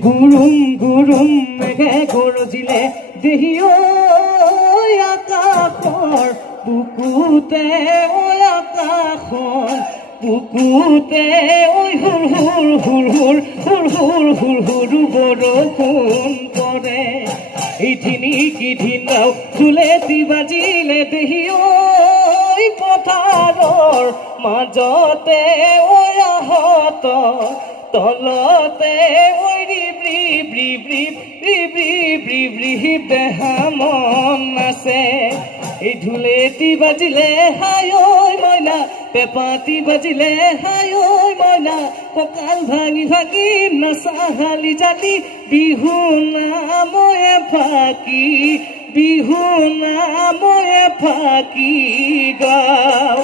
গুৰুম গুৰুম মেঘে গৰজিলে দেহিও আকাশৰ বুকুতে আকাশৰ বুকুতে হুৰ হুৰ হুৰ হুৰ হুৰ হুৰ হুৰ হুৰ বৰষুণ পৰে ইঠিনি কিঠিনাও ফুলেটি বাজিলে দেহিও পথাৰৰ মাজতে আহত তলতে দেহা মন আছে এই ঢোলেটি বাজিলে হাই ঐ মইনা পেপাটি বাজিলে হাই ঐ মইনা কঁকাল ভাঙি ভাঙি নচাহালি জালি বিহু নাময়ে ফাকি বিহু নাময়ে ফাকি গাও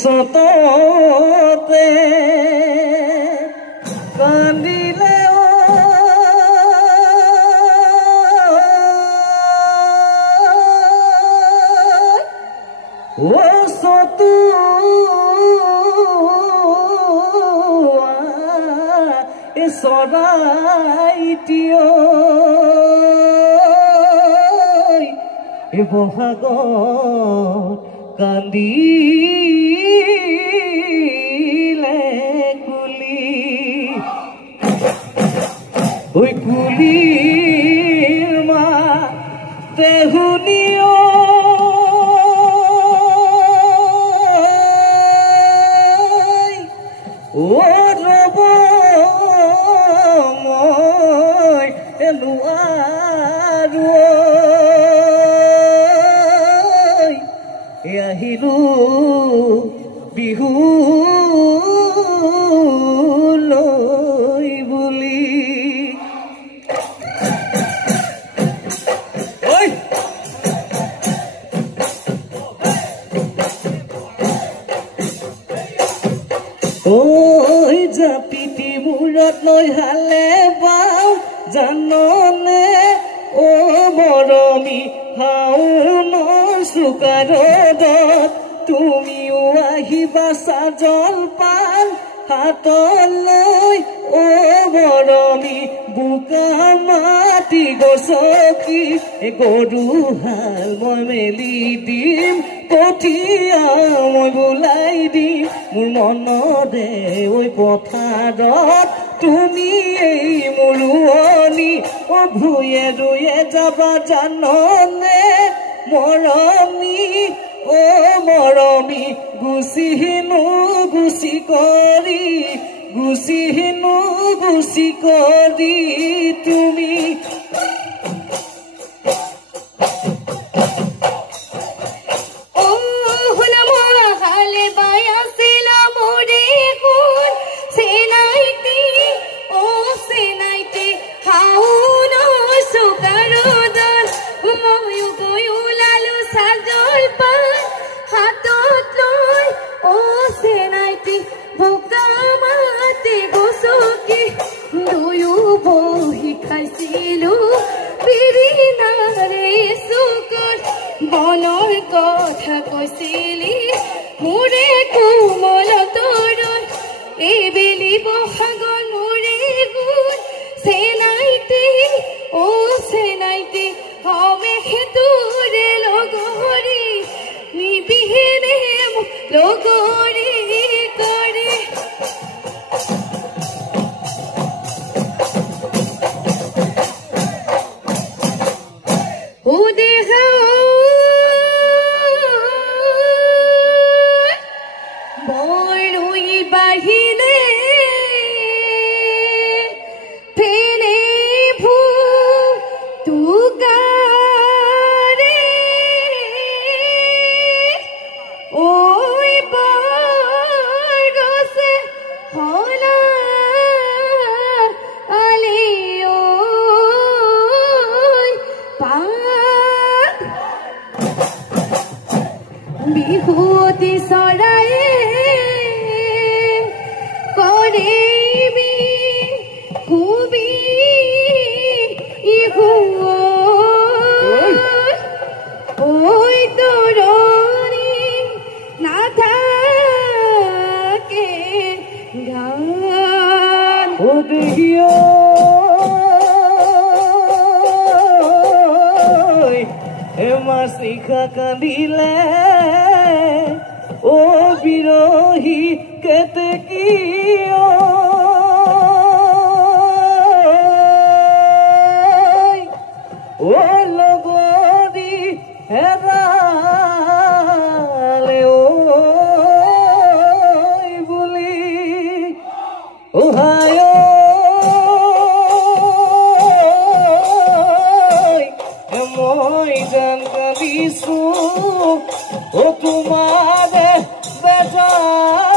সততে কান্দিলে ও সতু চৰাইটিও বহাগত কান্দিলে কুলি ঐ কুলিৰ মাতে শুনিও ও ৰব মই নোৱাৰো আহিলো বিহু লৈ বুলি ঐ জাপিটি মূৰত লৈ হালে বাও জাননে ও মৰমী শাওনৰ চোকা ৰ'দত তুমিও আহিবা চাজল পান হাতলৈ ও মৰমী বোকা মাটি গছকি গৰু হাল মই মেলি দিম কঠীয়া মই বোলাই দিম মোৰ মনৰে ঐ পথাৰত তুমি এই মৰুৱনি ও ভূঞে ৰুয়ে যাবা জাননে মৰমী ও মৰমী গুচিহিনো গুচি কৰি তুমি বনৰ কথা কৈছিলি মোৰে কোমল তৰণ এইবেলি বহাগৰ মোৰে গুণ চেনাইতে অ চেনাইতে হমেহে তোৰে লগৰী নিবিহেনে লগৰী কৰে দেহা বড়ই বাঢ়িলে ফেনে ভূ তুগাৰে ঐ বৰগছে হলা আলি ঐ পা বিহুতি চৰায়ে কৰিবি খুবি ইহু ঐ তৰণি নাথাকে গান শিখা কান্দিলে ও বিৰহী কেতেকীয় ও লগৰী হেৰালে ঐ বুলি ওহায় মই জান কান্দিছো ও তোমাৰ বেজাৰত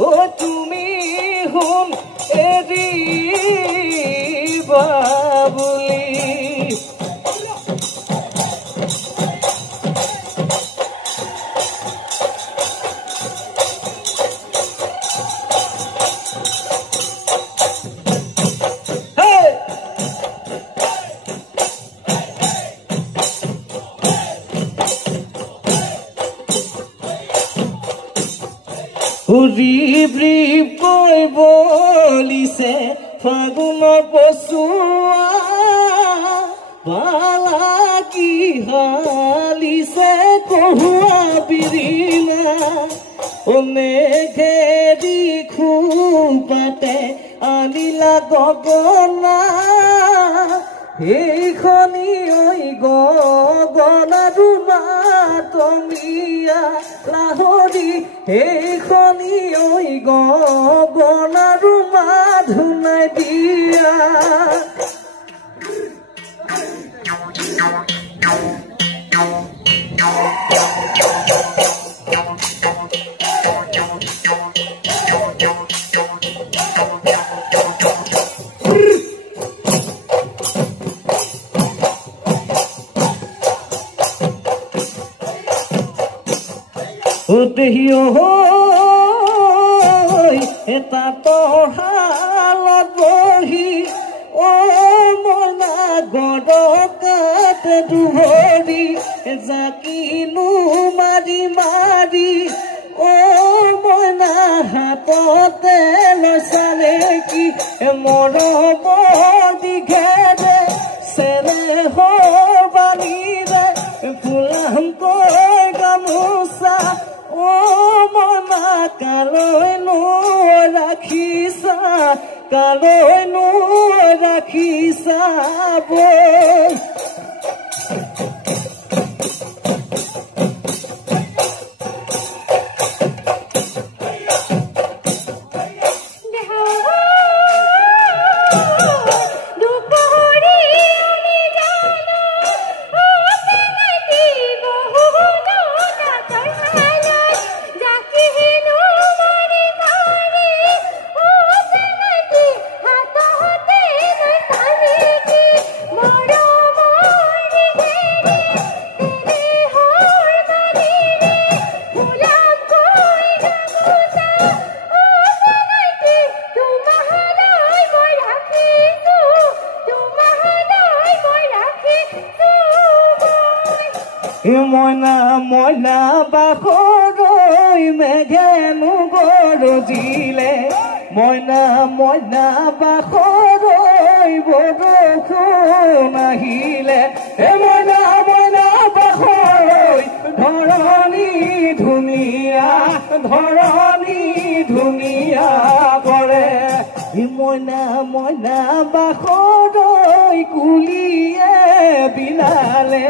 ও তুমি শুন এৰিবা বুলি ৰিব ৰিব কৈ বলিছে ফাগুনৰ পচুৱা পালা কি হালিছে কহুৱা বিৰিণা মেঘেদি খোপাতে আনিলা গগনা সেইখনি ঐ গগনা ৰুমা তমিয়া লাহৰি সেইখনি ঐ গগনা ৰুমা ধুনাই দিয়া এটা তহালত বহি ও মনা গড়কাত দুহৰি জাকিনো মাৰি মাৰি ও মনা হাততে লৈছালে কি মৰম দীঘেৰে চেৰে বালিৰে ফুলামকৈ গামোচা ও মনা কালৈনো ৰাখিছা কালৈনো ৰাখিছা বৈ মইনা মইনা বাখৰৈ মেঘেনো গৰজিলে মইনা মইনা বাখৰৈ বৰষুণ আহিলে মইনা মইনা বাখৰৈ ধৰণী ধুনীয়া কৰে মইনা মইনা বাখৰৈ কুলিয়ে বিলালে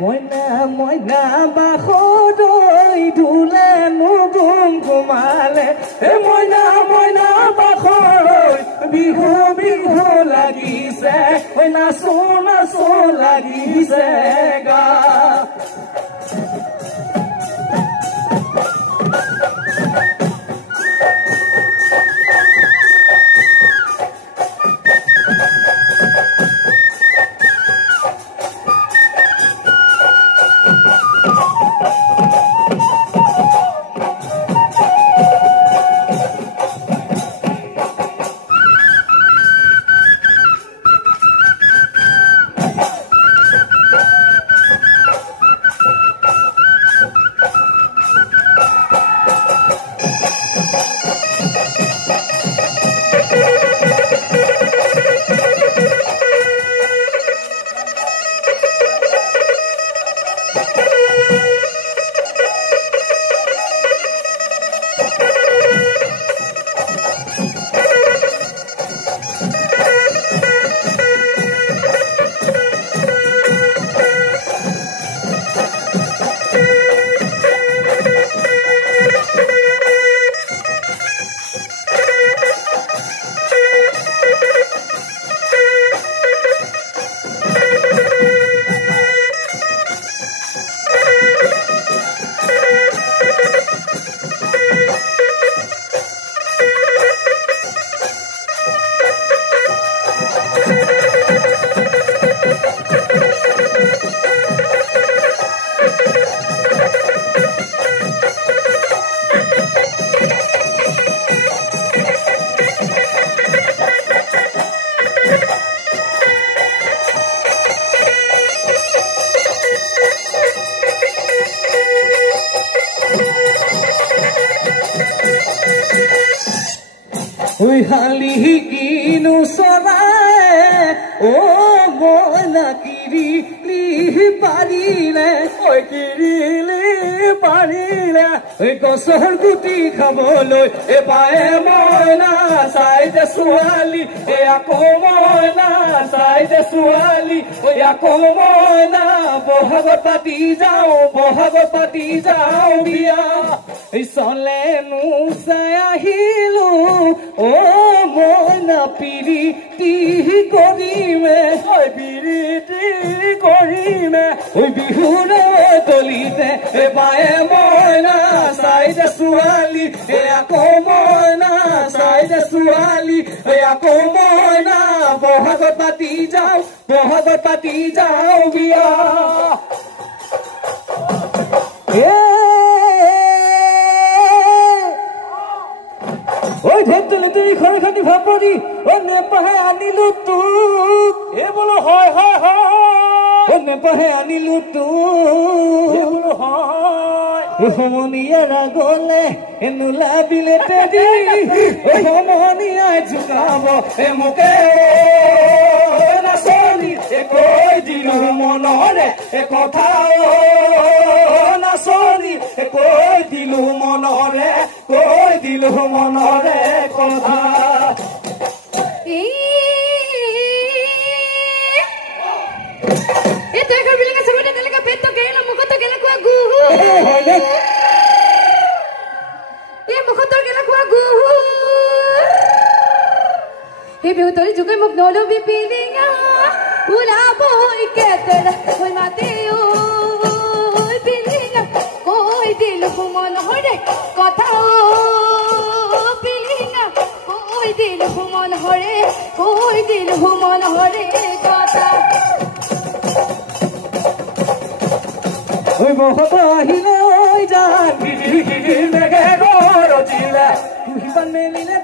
মইনা মইনা বাখৰৈ ঢোলে নুগুম ঘুমালে মইনা মইনা বাখৰৈ বিহু বিহু লাগিছে নাচো নাচো লাগিছে গা হালি কিনো চৰাই মইনা কিৰিলি পাৰিলে কিৰিলি পাৰিলে গছৰ গুটি খাবলৈ এবাৰে মইনা চাইছে ছোৱালী আকৌ মইনা চাইছে ছোৱালী আকৌ মইনা বহাগত পাতি যাওঁ বিয়া চলেনো চাই আহিলো মইনা পিৰিতি কৰিমে বিহুৰ তলিতে এবাৰে মইনা চাইছে ছোৱালী আকৌ মইনা চাইছে ছোৱালী আকৌ মইনা বহাগত পাতি যাওঁ বিয়া ওই ধরতে তুই খড়ে খাটি ভাবরি ও নেপাহে আনিলু তুক বলো হয় হয় হয় ও নেপাহে আনিলু তুক বলো হয় সমনিয়ারা গলে নুলা বিলেতে দি সমনিয়ায় ঝুকাব মুকে নাচনি কৈ দিলো মনৰে কথা নাচনি কৈ দিলো মনৰে কথা বিহুতলি যুগে মোক নলবি পিলিঙা ওলাব কেতেৰা কৈ মাতে পিলিঙা কৈ দিলো মনৰে কথা পিলিঙা কৈ দিলো মনৰে কথা ওই মহত আহিলে যান ৰজিলে মেলিলে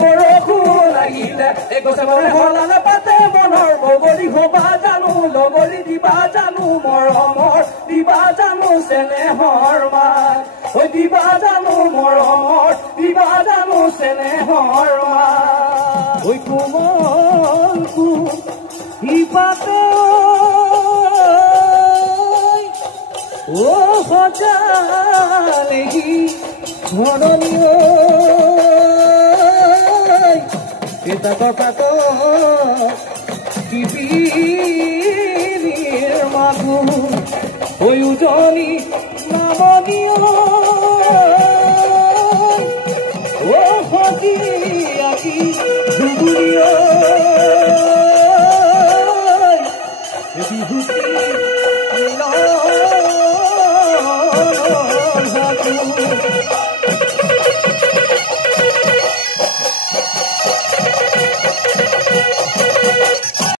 বৰষুণ আহিলে গছে মানে হলা পাতে মনৰ বগৰী হবা জানো লগৰী দিবা জানো মৰমৰ দিবা জানো চেনেহৰ মাত ঐ দিবা জানো মৰমৰ দিবা জানো চেনেহৰ মাত ঐ কোমল সিপাতে ও সজালেহি ঘৰণী এটা কথাত পৃথিৱীৰ মাথো ঐ উজনি নামনীয় ও সখী আকি ধুবুৰীয় বিহুতি মিলন